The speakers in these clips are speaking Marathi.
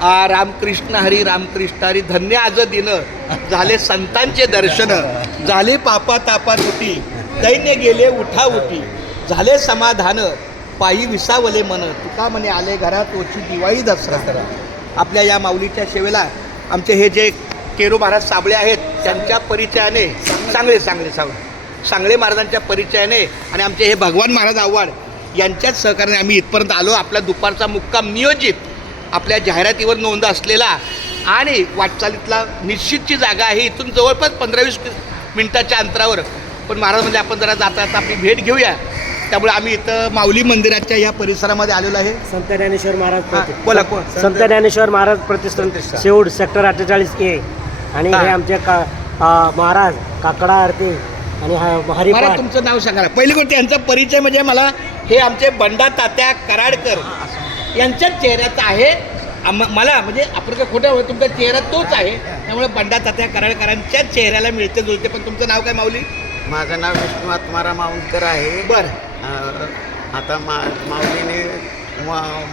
रामकृष्ण हरी रामकृष्ण हरी धन्य आज दिन झाले संतांचे दर्शन झाले पापा तापा तुटी दैन्य गेले उठा उठी झाले समाधान पायी विसावले मन तुका म्हणे आले घरात ओची दिवाळी दसरा. आपल्या या माऊलीच्या सेवेला आमचे हे जे केरू महाराज साबळे आहेत त्यांच्या परिचयाने सांगळे महाराजांच्या परिचयाने आणि आमचे हे भगवान महाराज आव्हाड यांच्याच सहकार्याने आम्ही इथपर्यंत आलो. आपला दुपारचा मुक्काम नियोजित आपल्या जाहिरातीवर नोंद असलेला आणि वाटचालीतला निश्चितची जागा आहे. इथून जवळपास 15-20 मिनिटाच्या अंतरावर. पण महाराज म्हणजे आपण जरा जाता जाता आपली भेट घेऊया. त्यामुळे आम्ही इथं माऊली मंदिराच्या या परिसरामध्ये आलेलो आहे. संत ज्ञानेश्वर महाराज बोला संत ज्ञानेश्वर महाराज प्रतिष्ठान शेवड सेक्टर 48A आणि हे आमचे महाराज काकडा आरती आणि महाराज तुमचं नाव सांगा. पहिली गोष्ट यांचा परिचय म्हणजे मला हे आमचे बंडा तात्या कराडकर यांच्याच चेहऱ्याचा आहे. मला म्हणजे आपण काय खोटं होतं तुमचा चेहरा तोच आहे. त्यामुळे बंडा तात्या कराडकरांच्याच चेहऱ्याला मिळते जुळते. पण तुमचं नाव काय माऊली? माझं नाव विष्णू आत्माराम माऊंडकर आहे. बरं. आता माऊलीने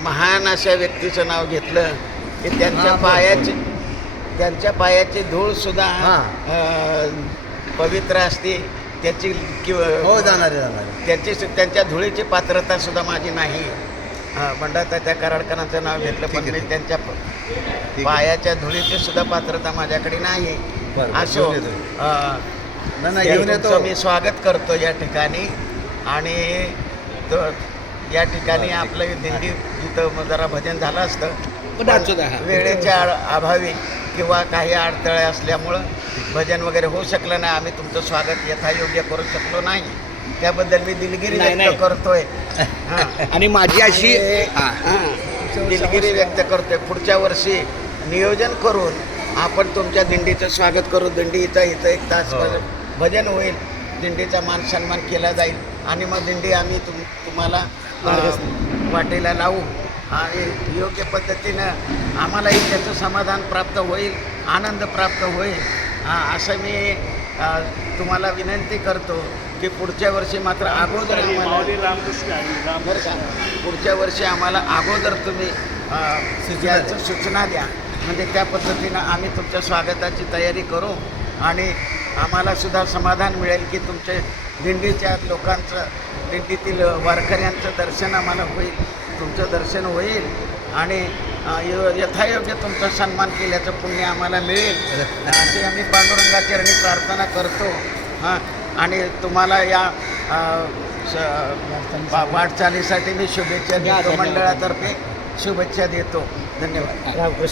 महान अशा व्यक्तीचं नाव घेतलं की त्यांच्या पायाची धूळसुद्धा पवित्र असते. त्याची हो जाणार त्यांच्या धुळीची पात्रता सुद्धा माझी नाही. बंडातात्या कराडकरांचं नाव घेतलं पण मी त्यांच्या पायाच्या धुळीची सुद्धा पात्रता माझ्याकडे नाही. असो तुमचं मी स्वागत करतो या ठिकाणी. आणि या ठिकाणी आपलं दिंडी इथं जरा भजन झालं असतं वेळेच्या अभावी किंवा काही अडथळे असल्यामुळं भजन वगैरे होऊ शकलं नाही. आम्ही तुमचं स्वागत यथायोग्य करू शकलो नाही. त्याबद्दल मी दिलगिरी व्यक्त करतोय. आणि माझी अशी दिलगिरी व्यक्त करतोय. पुढच्या वर्षी नियोजन करून आपण तुमच्या दिंडीचं स्वागत करू. दिंडी इथं 1 तास भजन होईल. दिंडीचा मान सन्मान केला जाईल आणि मग दिंडी आम्ही तुम्हाला वाटेला लावू आणि योग्य पद्धतीनं आम्हालाही त्याचं समाधान प्राप्त होईल, आनंद प्राप्त होईल. असं मी तुम्हाला विनंती करतो की पुढच्या वर्षी मात्र अगोदर पुढच्या वर्षी आम्हाला अगोदर तुम्ही याचं सूचना द्या. म्हणजे त्या पद्धतीनं आम्ही तुमच्या स्वागताची तयारी करू आणि आम्हाला सुद्धा समाधान मिळेल की तुमच्या दिंडीच्या लोकांचं दिंडीतील वारकऱ्यांचं दर्शन आम्हाला होईल, तुमचं दर्शन होईल आणि यथायोग्य तुमचा सन्मान केल्याचं पुण्य आम्हाला मिळेल अशी आम्ही पांडुरंगाचरणी प्रार्थना करतो. आणि तुम्हाला या वाटचालीसाठी मी शुभेच्छा देतो. मंडळातर्फे शुभेच्छा देतो. धन्यवाद.